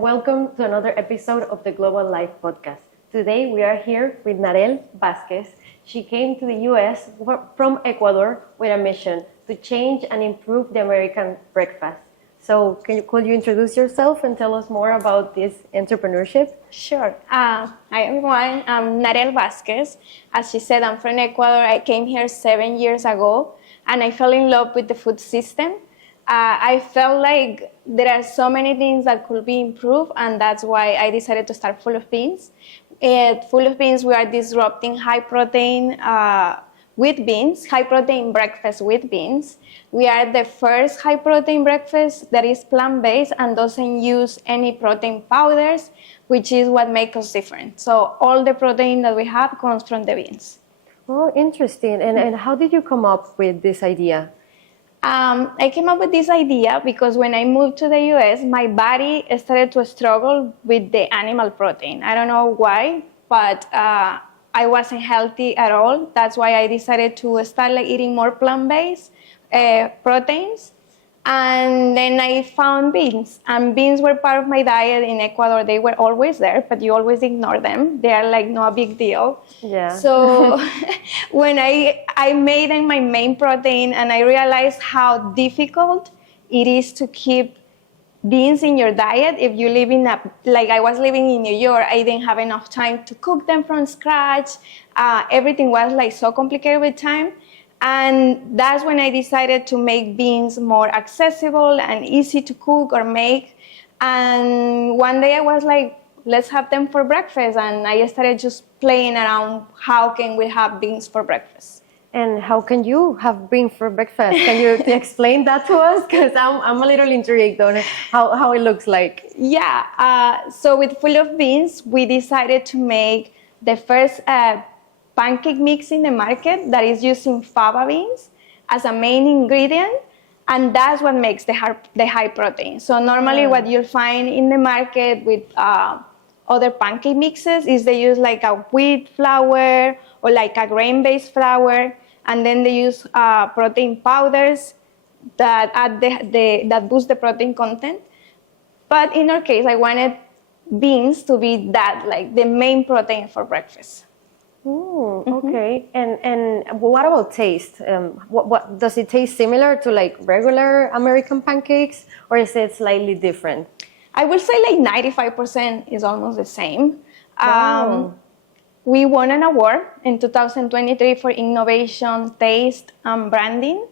and welcome to another episode of the Global Life Podcast. Today we are here with Narell Vasquez. She came to the US from Ecuador with a mission to change and improve the American breakfast. So could you introduce yourself and tell us more about this entrepreneurship? Sure. Hi, everyone. I'm Narell Vasquez. As she said, I'm from Ecuador. I came here 7 years ago, and I fell in love with the food system. I felt like there are so many things that could be improved, and that's why I decided to start Full of Beans. At Full of Beans, we are disrupting high protein with beans, high protein breakfast with beans. We are the first high protein breakfast that is plant-based and doesn't use any protein powders, which is what makes us different. So all the protein that we have comes from the beans. Oh, interesting. And how did you come up with this idea? I came up with this idea because when I moved to the US, my body started to struggle with the animal protein. I don't know why, but I wasn't healthy at all. That's why I decided to start eating more plant-based proteins. And then I found beans, and beans were part of my diet in Ecuador. They were always there, but you always ignore them. They are no a big deal. Yeah. So when I made them my main protein, and I realized how difficult it is to keep beans in your diet. If you live in I was living in New York, I didn't have enough time to cook them from scratch. Everything was so complicated with time. And that's when I decided to make beans more accessible and easy to cook or make. And one day I was like, let's have them for breakfast. And I started just playing around, how can we have beans for breakfast? And how can you have beans for breakfast? Can you explain that to us? Because I'm a little intrigued on how it looks like. Yeah, so with Full of Beans, we decided to make the first pancake mix in the market that is using fava beans as a main ingredient, and that's what makes the high protein. So normally what you'll find in the market with other pancake mixes is they use a wheat flour or a grain-based flour, and then they use protein powders that add that boost the protein content. But in our case, I wanted beans to be the main protein for breakfast. Oh, okay. And what about taste? What does it taste similar to regular American pancakes, or is it slightly different? I would say 95% is almost the same. Wow. We won an award in 2023 for innovation, taste, and branding.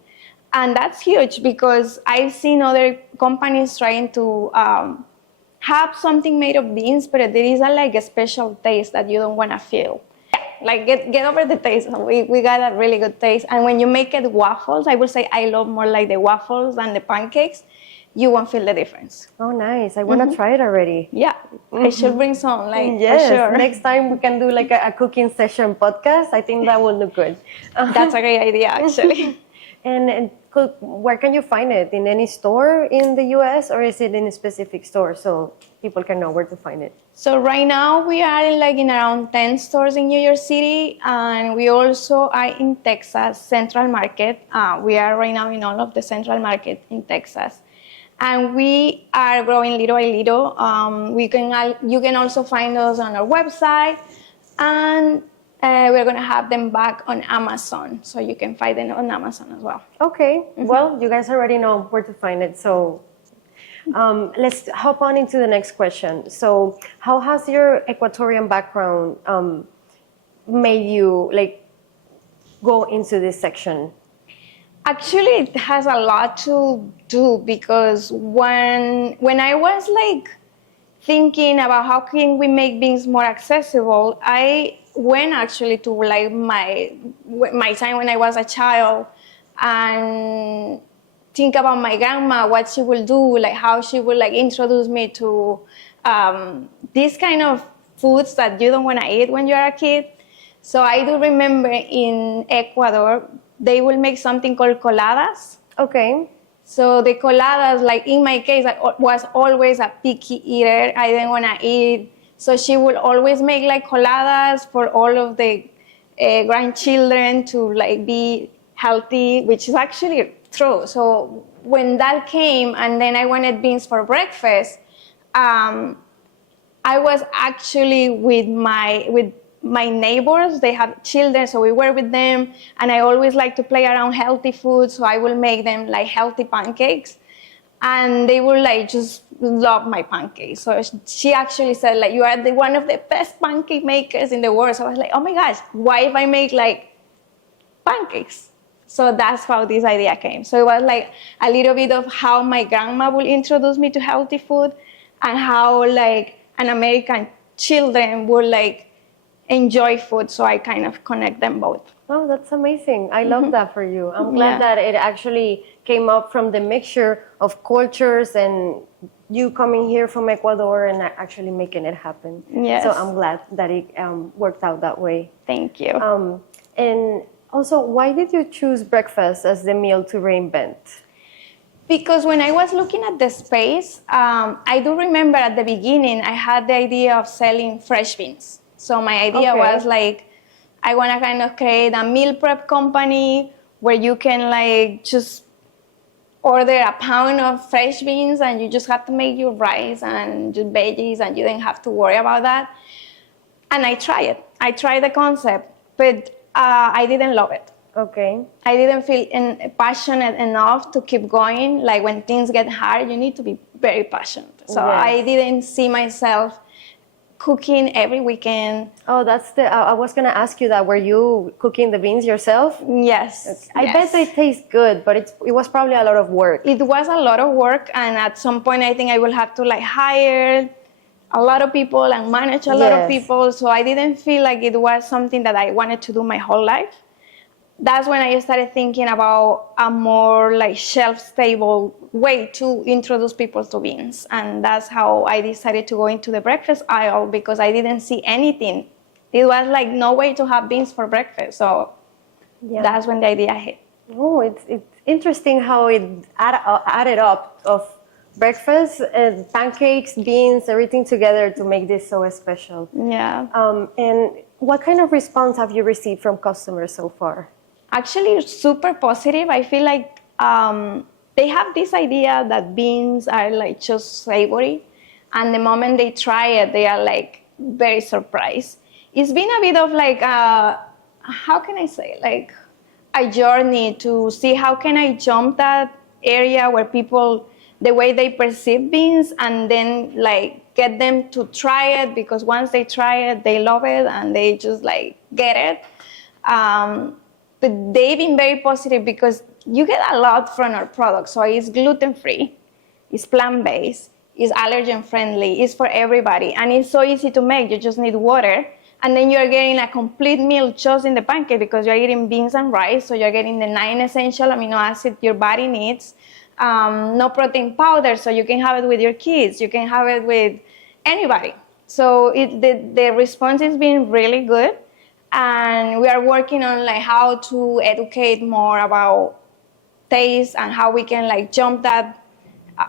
And that's huge because I've seen other companies trying to have something made of beans, but there is a special taste that you don't want to feel. Get over the taste. We got a really good taste. And when you make it waffles, I would say I love more the waffles than the pancakes. You won't feel the difference. Oh, nice. I want to try it already. Yeah, I should bring some, yes, for sure. Next time we can do a cooking session podcast. I think that will look good. That's a great idea, actually. And where can you find it? In any store in the US, or is it in a specific store so people can know where to find it? So right now we are in around 10 stores in New York City, and we also are in Texas Central Market. We are right now in all of the Central Market in Texas. And we are growing little by little. You can also find us on our website, and we're going to have them back on Amazon, so you can find them on Amazon as well. Okay. Well, you guys already know where to find it. So let's hop on into the next question. So how has your Ecuadorian background made you go into this section? Actually, it has a lot to do because when I was thinking about how can we make beans more accessible, I went actually to my time when I was a child and think about my grandma, what she will do, how she will introduce me to these kind of foods that you don't want to eat when you're a kid. So I do remember in Ecuador, they will make something called coladas. Okay. So the coladas, in my case, I was always a picky eater. I didn't want to eat. So she would always make coladas for all of the grandchildren to be healthy, which is actually true. So when that came, and then I wanted beans for breakfast, I was actually with my neighbors. They have children, so we were with them, and I always like to play around healthy food, so I will make them like healthy pancakes, and they will like just love my pancakes. So she actually said like, you are one of the best pancake makers in the world. So I was like, oh my gosh, why if I make like pancakes? So that's how this idea came. So it was like a little bit of how my grandma would introduce me to healthy food, and how like an American children would like enjoy food. So I kind of connect them both. Oh, that's amazing. I love that for you. I'm glad that it actually came up from the mixture of cultures and you coming here from Ecuador and actually making it happen. Yes. So I'm glad that it worked out that way. Thank you. And also, why did you choose breakfast as the meal to reinvent? Because when I was looking at the space, I do remember at the beginning, I had the idea of selling fresh beans. So my idea was like, I want to kind of create a meal prep company where you can like just order a pound of fresh beans and you just have to make your rice and just veggies and you don't have to worry about that. And I tried it. I tried the concept, but I didn't love it. Okay. I didn't feel passionate enough to keep going. Like when things get hard, you need to be very passionate. So I didn't see myself cooking every weekend. Oh, that's I was going to ask you that. Were you cooking the beans yourself? Yes. I bet they taste good, but it was probably a lot of work. It was a lot of work, and at some point I think I will have to like hire a lot of people and manage a lot of people. So I didn't feel like it was something that I wanted to do my whole life. That's when I started thinking about a more like shelf-stable way to introduce people to beans. And that's how I decided to go into the breakfast aisle, because I didn't see anything. It was like no way to have beans for breakfast. So that's when the idea hit. Oh, it's interesting how it added up of breakfast, pancakes, beans, everything together to make this so special. Yeah. And what kind of response have you received from customers so far? Actually, super positive. I feel like they have this idea that beans are like just savory, and the moment they try it, they are like very surprised. It's been a bit of like how can I say, like a journey to see how can I jump that area where people, the way they perceive beans, and then like get them to try it, because once they try it, they love it and they just like get it. But they've been very positive because you get a lot from our product. So it's gluten-free, it's plant-based, it's allergen-friendly, it's for everybody, and it's so easy to make. You just need water, and then you're getting a complete meal just in the pancake, because you're eating beans and rice, so you're getting the 9 essential amino acids your body needs. No protein powder, so you can have it with your kids, you can have it with anybody. So the response has been really good. And we are working on like how to educate more about taste and how we can like jump that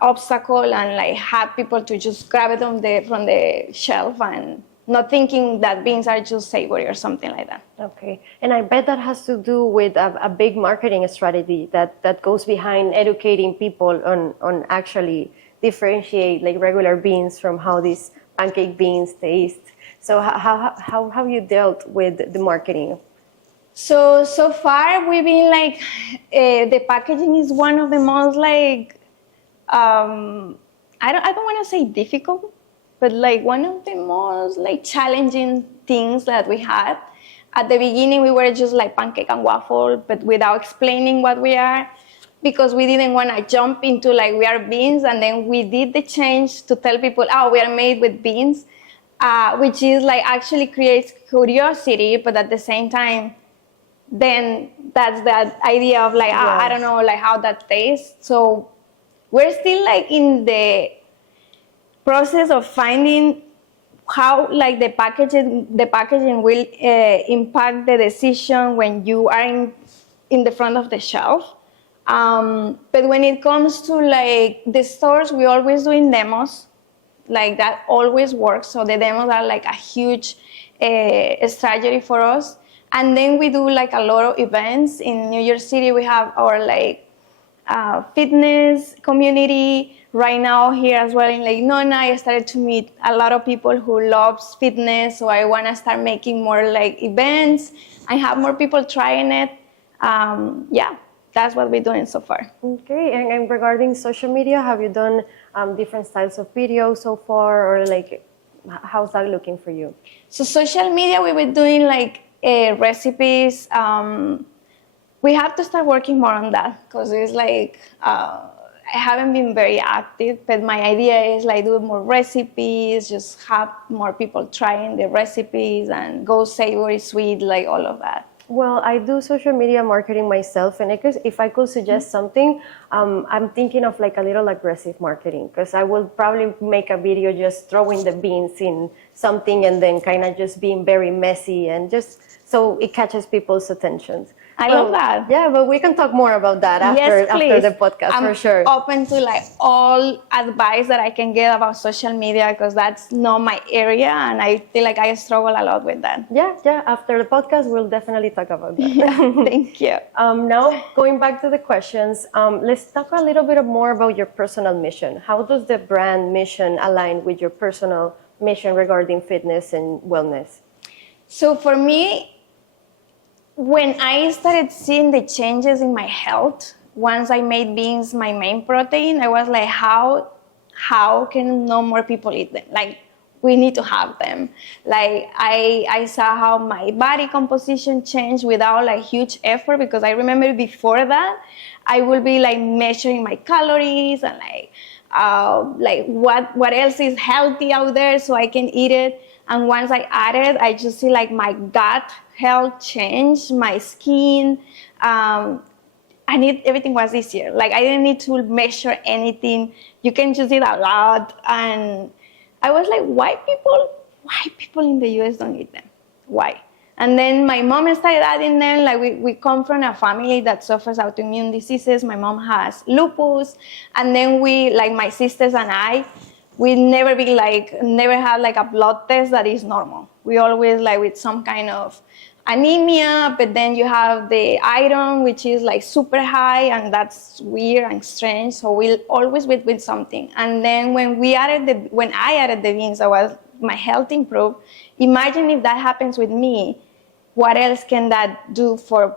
obstacle and like have people to just grab it from the shelf and not thinking that beans are just savory or something like that. Okay, and I bet that has to do with a big marketing strategy that goes behind educating people on actually differentiate like regular beans from how these pancake beans taste. So how have you dealt with the marketing? So far we've been like, the packaging is one of the most like, I don't want to say difficult, but like one of the most like challenging things that we had. At the beginning we were just like pancake and waffle, but without explaining what we are, because we didn't want to jump into like we are beans, and then we did the change to tell people, oh, we are made with beans. Which is like actually creates curiosity, but at the same time, then that's that idea of like, I don't know, like how that tastes. So we're still like in the process of finding how like the packaging will impact the decision when you are in the front of the shelf. But when it comes to like the stores, we always doing demos. Like that always works. So the demos are like a huge strategy for us. And then we do like a lot of events. In New York City, we have our like fitness community. Right now here as well in Lake Nona, I started to meet a lot of people who loves fitness. So I want to start making more like events and have more people trying it. Yeah, that's what we're doing so far. Okay, and regarding social media, have you done different styles of videos so far, or like how's that looking for you? So social media, we were doing like recipes. We have to start working more on that because it's like I haven't been very active. But my idea is like do more recipes, just have more people trying the recipes and go savory, sweet, like all of that. Well, I do social media marketing myself, and if I could suggest something, I'm thinking of like a little aggressive marketing, because I will probably make a video just throwing the beans in something and then kind of just being very messy and just so it catches people's attentions. I love that. Yeah, but we can talk more about that after the podcast, for sure. I'm open to like all advice that I can get about social media because that's not my area, and I feel like I struggle a lot with that. Yeah. After the podcast, we'll definitely talk about that. Yeah, thank you. Now, going back to the questions, let's talk a little bit more about your personal mission. How does the brand mission align with your personal mission regarding fitness and wellness? So for me, when I started seeing the changes in my health, once I made beans my main protein, I was like, how can no more people eat them? Like, we need to have them. Like, I saw how my body composition changed without like huge effort, because I remember before that, I would be like measuring my calories and like what else is healthy out there so I can eat it. And once I added, I just see like my gut health change, my skin, everything was easier. Like I didn't need to measure anything. You can just eat a lot. And I was like, why people in the US don't eat them? Why? And then my mom started adding them. Like we come from a family that suffers autoimmune diseases. My mom has lupus. And then like my sisters and I, we never had like a blood test that is normal. We always like with some kind of anemia, but then you have the iron, which is like super high, and that's weird and strange. So we'll always with something. And then when I added the beans, my health improved. Imagine if that happens with me, what else can that do for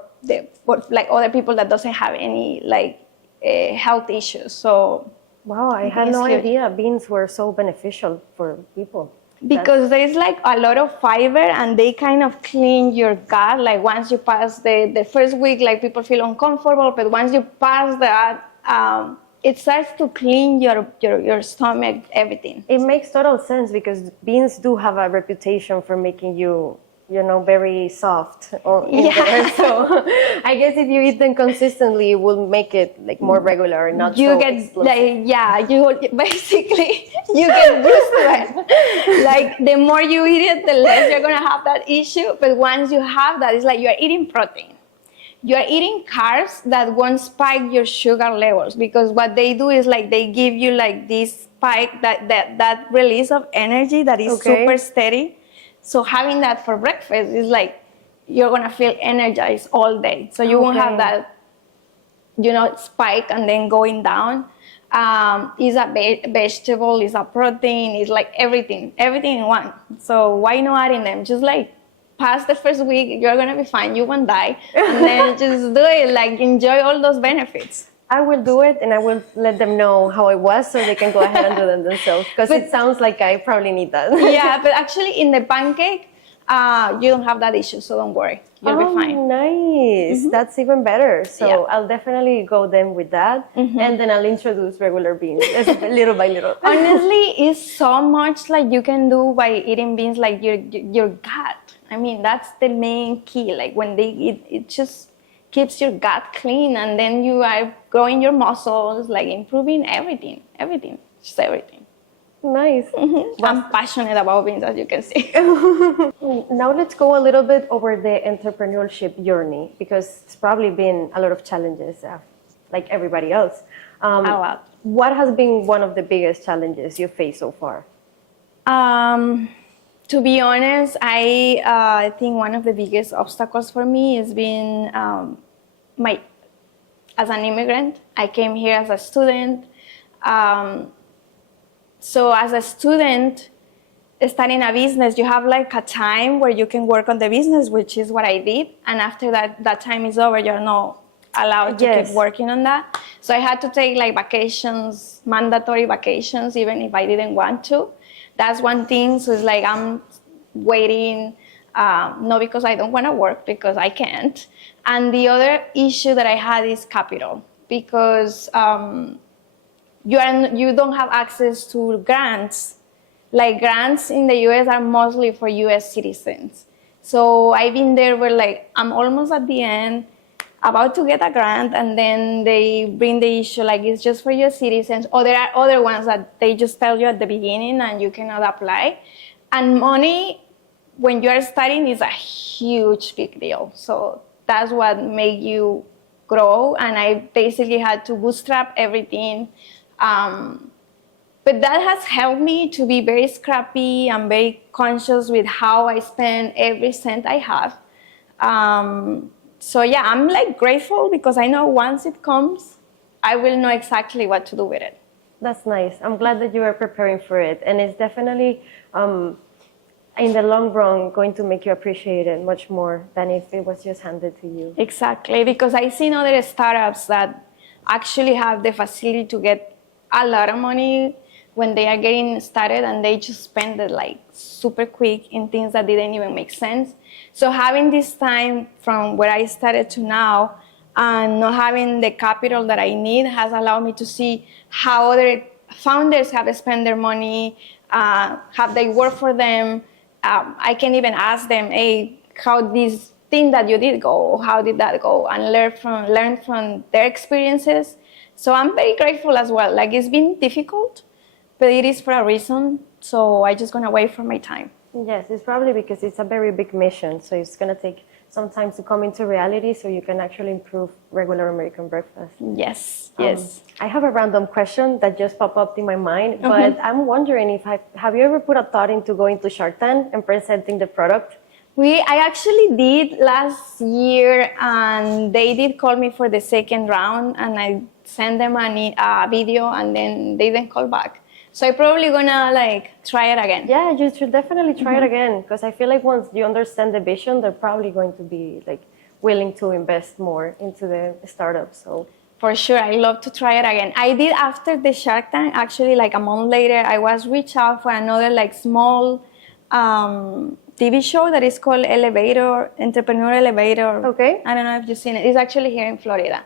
like other people that doesn't have any like health issues? So. Wow, I had no idea beans were so beneficial for people. Because there's like a lot of fiber, and they kind of clean your gut. Like once you pass the first week, like people feel uncomfortable, but once you pass that, it starts to clean your stomach, everything. It makes total sense because beans do have a reputation for making you very soft. Yeah. So I guess if you eat them consistently, it will make it like more regular and not so explosive. You basically you get used to it. Like the more you eat it, the less you're gonna have that issue. But once you have that, it's like you're eating protein. You're eating carbs that won't spike your sugar levels, because what they do is like they give you like this spike, that release of energy that is super steady. So having that for breakfast is like you're gonna feel energized all day. So you won't have that, spike and then going down. Is a vegetable, is a protein, is like everything in one. So why not adding them? Just like past the first week, you're gonna be fine. You won't die, and then just do it. Like enjoy all those benefits. I will do it, and I will let them know how it was so they can go ahead and do them themselves, because it sounds like I probably need that. Yeah, but actually in the pancake, you don't have that issue, so don't worry. You'll be fine. Nice. Mm-hmm. That's even better. So I'll definitely go then with that, and then I'll introduce regular beans little by little. Honestly, it's so much like you can do by eating beans, like your gut. I mean, that's the main key. Like when they eat, it just keeps your gut clean, and then you are growing your muscles, like improving everything, just everything. Nice. Mm-hmm. I'm passionate about beans, as you can see. Now let's go a little bit over the entrepreneurship journey, because it's probably been a lot of challenges, like everybody else. A lot. What has been one of the biggest challenges you've faced so far? To be honest, I think one of the biggest obstacles for me has been as an immigrant. I came here as a student. So as a student starting a business, you have like a time where you can work on the business, which is what I did. And after that time is over, you're not allowed to keep working on that. So I had to take like vacations, mandatory vacations, even if I didn't want to. That's one thing. So it's like I'm waiting, not because I don't want to work, because I can't. And the other issue that I had is capital, because you don't have access to grants. Like grants in the US are mostly for US citizens. So I've been there where like I'm almost at the end, about to get a grant, and then they bring the issue like it's just for US citizens, or there are other ones that they just tell you at the beginning and you cannot apply. And money, when you are studying, is a huge big deal. So that's what made you grow, and I basically had to bootstrap everything. But that has helped me to be very scrappy and very conscious with how I spend every cent I have. So yeah, I'm like grateful because I know once it comes, I will know exactly what to do with it. That's nice. I'm glad that you are preparing for it. And it's definitely, in the long run, going to make you appreciate it much more than if it was just handed to you. Exactly, because I've seen other startups that actually have the facility to get a lot of money when they are getting started, and they just spend it like super quick in things that didn't even make sense. So having this time from where I started to now and not having the capital that I need has allowed me to see how other founders have spent their money, have they worked for them. I can even ask them, hey, how this thing that you did go, how did that go, and learn from their experiences. So I'm very grateful as well. Like, it's been difficult, but it is for a reason. So I just gonna wait for my time. Yes, it's probably because it's a very big mission. So it's gonna take some time to come into reality so you can actually improve regular American breakfast. Yes. I have a random question that just popped up in my mind, but I'm wondering if have you ever put a thought into going to Shark Tank and presenting the product? I actually did last year, and they did call me for the second round, and I sent them a video, and then they didn't call back. So I'm probably gonna like try it again. Yeah, you should definitely try it again, because I feel like once you understand the vision, they're probably going to be like willing to invest more into the startup. So for sure, I love to try it again. I did after the Shark Tank. Actually, like a month later, I was reached out for another like small TV show that is called Entrepreneurial Elevator. Okay. I don't know if you've seen it. It's actually here in Florida.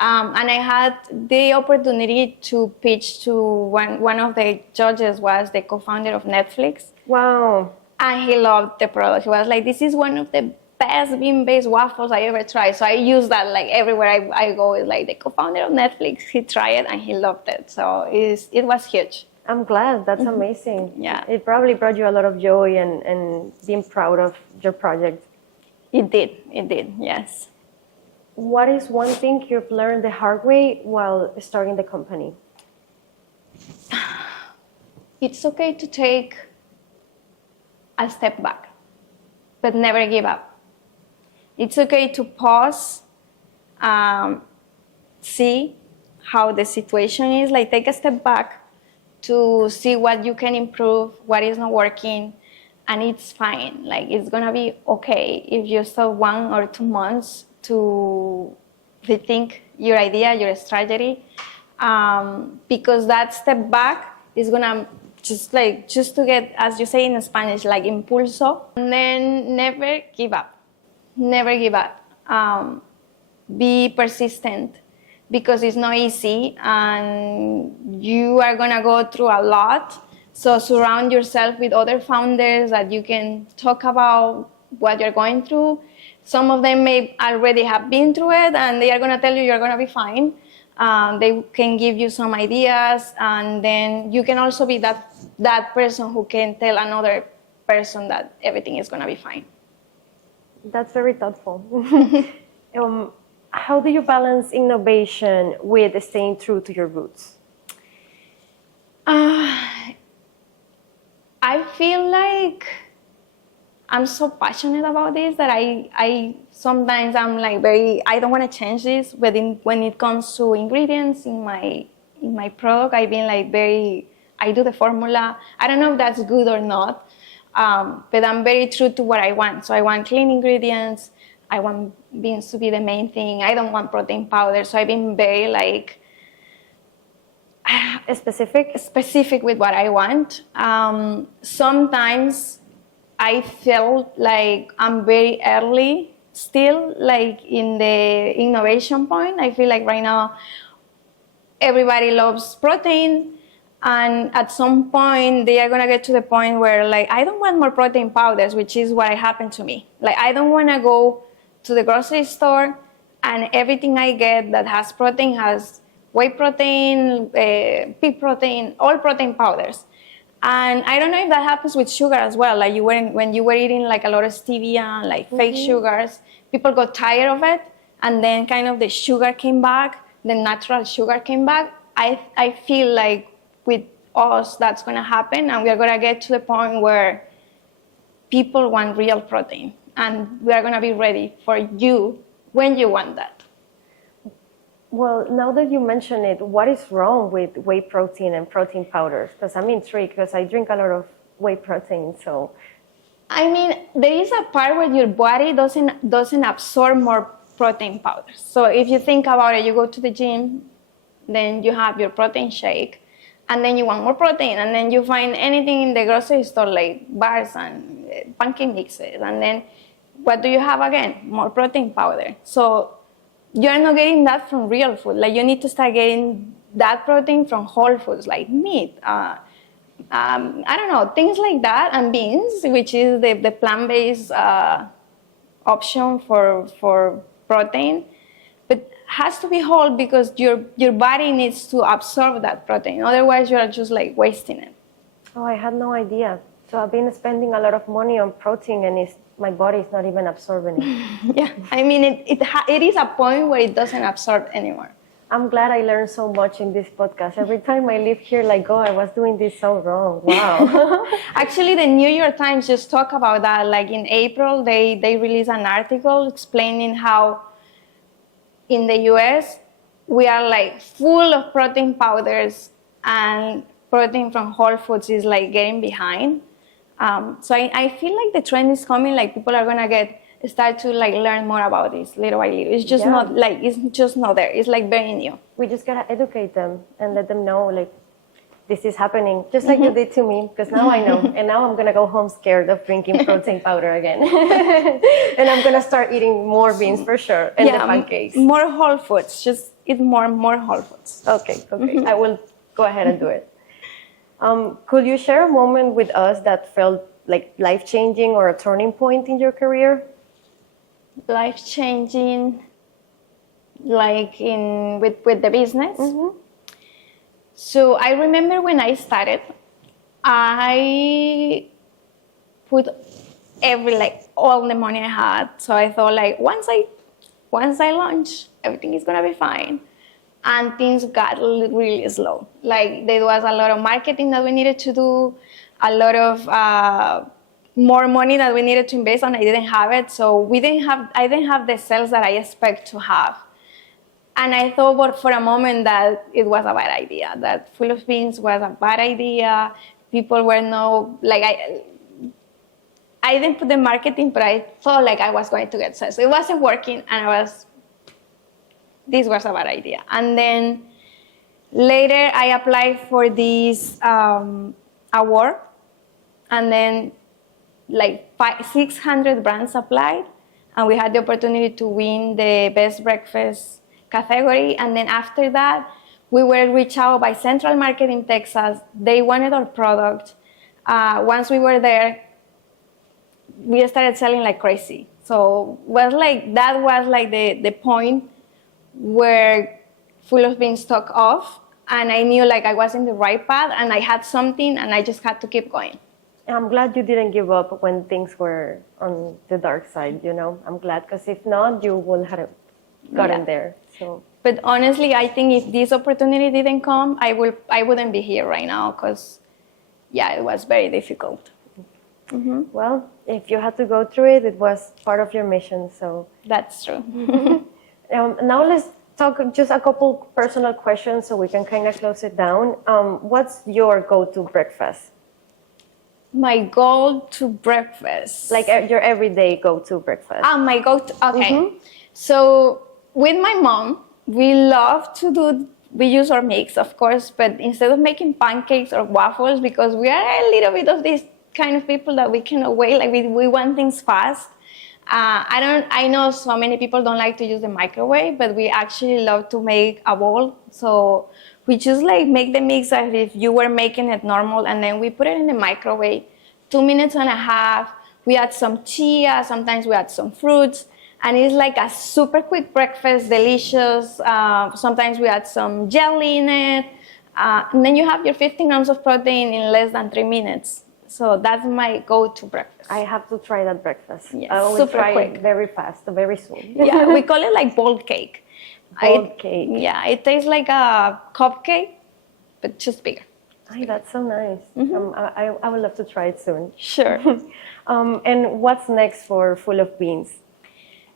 And I had the opportunity to pitch to one of the judges was the co-founder of Netflix. Wow. And he loved the product. He was like, this is one of the best bean-based waffles I ever tried. So I use that like everywhere I go. It's like the co-founder of Netflix, he tried it and he loved it. So it was huge. I'm glad. That's amazing. Yeah. It probably brought you a lot of joy and being proud of your project. It did, yes. What is one thing you've learned the hard way while starting the company? It's okay to take a step back, but never give up. It's okay to pause, see how the situation is, like take a step back to see what you can improve, what is not working, and it's fine. Like, it's gonna be okay if you start 1 or 2 months to rethink your idea, your strategy, because that step back is gonna just to get, as you say in Spanish, like impulso, and then never give up. Never give up. Be persistent, because it's not easy and you are gonna go through a lot. So surround yourself with other founders that you can talk about what you're going through. Some of them may already have been through it and they are gonna tell you you're gonna be fine. They can give you some ideas, and then you can also be that person who can tell another person that everything is gonna be fine. That's very thoughtful. How do you balance innovation with staying true to your roots? I feel like I'm so passionate about this that I sometimes I'm like I don't want to change this when it comes to ingredients in in my product. I've been like I do the formula. I don't know if that's good or not, but I'm very true to what I want. So I want clean ingredients. I want beans to be the main thing. I don't want protein powder. So I've been very like specific with what I want. Sometimes I feel like I'm very early still, like in the innovation point. I feel like right now everybody loves protein, and at some point they are gonna get to the point where like I don't want more protein powders, which is what happened to me. Like I don't want to go to the grocery store and everything I get that has protein has whey protein, pig protein, all protein powders. And I don't know if that happens with sugar as well. Like when you were eating like a lot of stevia, like fake sugars, people got tired of it, and then kind of the sugar came back, the natural sugar came back. I feel like with us that's going to happen, and we are going to get to the point where people want real protein, and we are going to be ready for you when you want that. Well, now that you mention it, what is wrong with whey protein and protein powders? Because I'm intrigued because I drink a lot of whey protein, so. I mean, there is a part where your body doesn't absorb more protein powders. So if you think about it, you go to the gym, then you have your protein shake, and then you want more protein, and then you find anything in the grocery store like bars and pancake mixes, and then what do you have again? More protein powder. So you're not getting that from real food. Like you need to start getting that protein from whole foods, like meat. I don't know, things like that, and beans, which is the plant-based option for protein, but has to be whole because your body needs to absorb that protein. Otherwise, you're just like wasting it. Oh, I had no idea. So I've been spending a lot of money on protein, and my body is not even absorbing it. Yeah, I mean, it is a point where it doesn't absorb anymore. I'm glad I learned so much in this podcast. Every time I leave here, like, oh, I was doing this so wrong. Wow. Actually, the New York Times just talked about that. Like in April, they released an article explaining how in the US, we are like full of protein powders, and protein from whole foods is like getting behind. So I feel like the trend is coming. Like people are gonna start to like learn more about this little by little. It's just not like it's just not there. It's like very new. We just gotta educate them and let them know like this is happening, just like you did to me. Because now I know, and now I'm gonna go home scared of drinking protein powder again, and I'm gonna start eating more beans for sure and the pancakes. More whole foods. Just eat more whole foods. Okay. I will go ahead and do it. Could you share a moment with us that felt like life-changing or a turning point in your career? Life-changing, like with the business. So I remember when I started, I put all the money I had. So I thought like once I launch, everything is gonna be fine. And things got really slow. Like there was a lot of marketing that we needed to do, a lot of more money that we needed to invest, and I didn't have it. So I didn't have the sales that I expect to have. And I thought for a moment that it was a bad idea, that Full of Beans was a bad idea. People were I didn't put the marketing, but I thought like I was going to get sales. It wasn't working, and this was a bad idea. And then later I applied for this award, and then like 600 brands applied, and we had the opportunity to win the best breakfast category. And then after that, we were reached out by Central Market in Texas. They wanted our product. Once we were there, we started selling like crazy. So that was like the point where Full of Beans took off, and I knew like I was in the right path, and I had something, and I just had to keep going. I'm glad you didn't give up when things were on the dark side, you know. I'm glad, because if not, you would have gotten there. So. But honestly, I think if this opportunity didn't come, I wouldn't be here right now, because it was very difficult. Well, if you had to go through it, it was part of your mission, so. That's true. Now let's talk just a couple personal questions so we can kind of close it down. What's your go-to breakfast? My go-to breakfast. Like your everyday go-to breakfast. My go-to, okay. So with my mom, we love to we use our mix, of course, but instead of making pancakes or waffles, because we are a little bit of these kind of people that we cannot wait, like we want things fast. I know so many people don't like to use the microwave, but we actually love to make a bowl. So we just like make the mix as if you were making it normal, and then we put it in the microwave, 2.5 minutes. We add some chia, sometimes we add some fruits, and it's like a super quick breakfast, delicious. Sometimes we add some jelly in it, and then you have your 15 grams of protein in less than 3 minutes. So that's my go-to breakfast. I have to try that breakfast. Yes, I will super try quick. it very fast, very soon. Yeah, we call it like boiled cake. Cake. Yeah, it tastes like a cupcake, but just bigger. Ay, that's so nice. I would love to try it soon. Sure. And what's next for Full of Beans?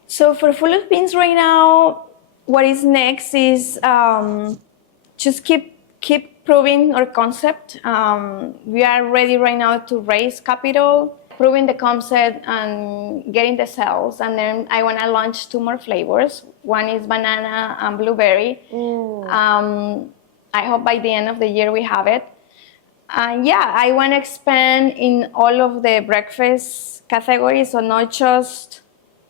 So for Full of Beans right now, what is next is just keep proving our concept. We are ready right now to raise capital, proving the concept and getting the sales. And then I want to launch 2 more flavors. One is banana and blueberry. I hope by the end of the year we have it. I want to expand in all of the breakfast categories, so not just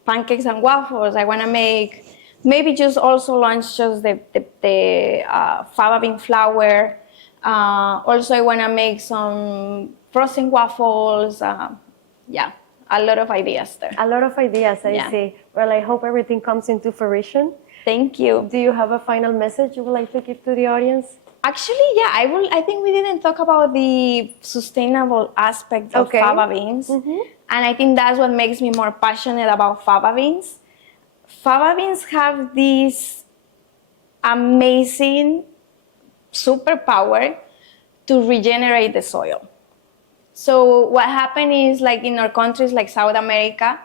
pancakes and waffles. I want to maybe just also launch just the fava bean flour. Also, I want to make some frozen waffles. A lot of ideas there. A lot of ideas, I see. Well, I hope everything comes into fruition. Thank you. Do you have a final message you would like to give to the audience? Actually, I think we didn't talk about the sustainable aspect of fava beans. And I think that's what makes me more passionate about fava beans. Fava beans have this amazing superpower to regenerate the soil. So what happened is, like in our countries like South America,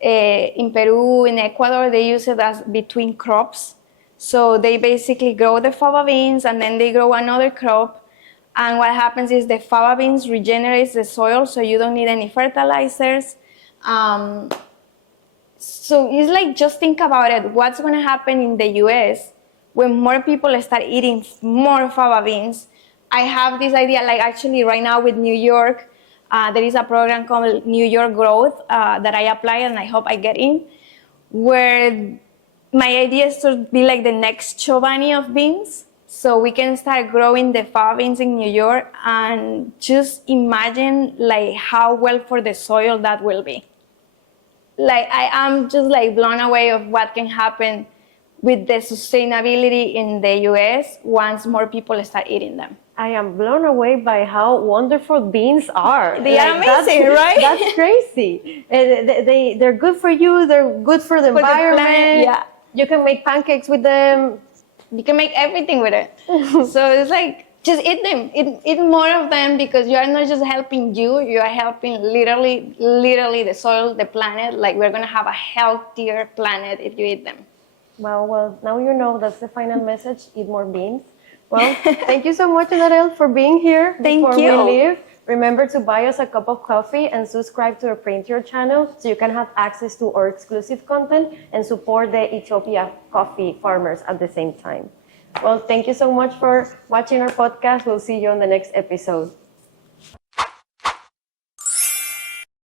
in Peru, in Ecuador, they use it as between crops. So they basically grow the fava beans and then they grow another crop. And what happens is the fava beans regenerates the soil, so you don't need any fertilizers. So it's like, just think about it. What's going to happen in the US when more people start eating more fava beans? I have this idea, like actually right now with New York, there is a program called New York Growth that I apply and I hope I get in, where my idea is to be like the next Chobani of beans. So we can start growing the fava beans in New York, and just imagine like how well for the soil that will be. Like I am just like blown away of what can happen with the sustainability in the US once more people start eating them. I am blown away by how wonderful beans are. They are amazing, right? That's crazy. They're good for you. They're good for the environment. Yeah. You can make pancakes with them. You can make everything with it. So it's like, just eat them. Eat more of them, because you are not just helping you are helping literally the soil, the planet. Like, we're going to have a healthier planet if you eat them. Well, now you know that's the final message. Eat more beans. Well, thank you so much, Narell, for being here. Thank you. Before we leave, remember to buy us a cup of coffee and subscribe to our Painter channel so you can have access to our exclusive content and support the Ethiopia coffee farmers at the same time. Well, thank you so much for watching our podcast. We'll see you on the next episode.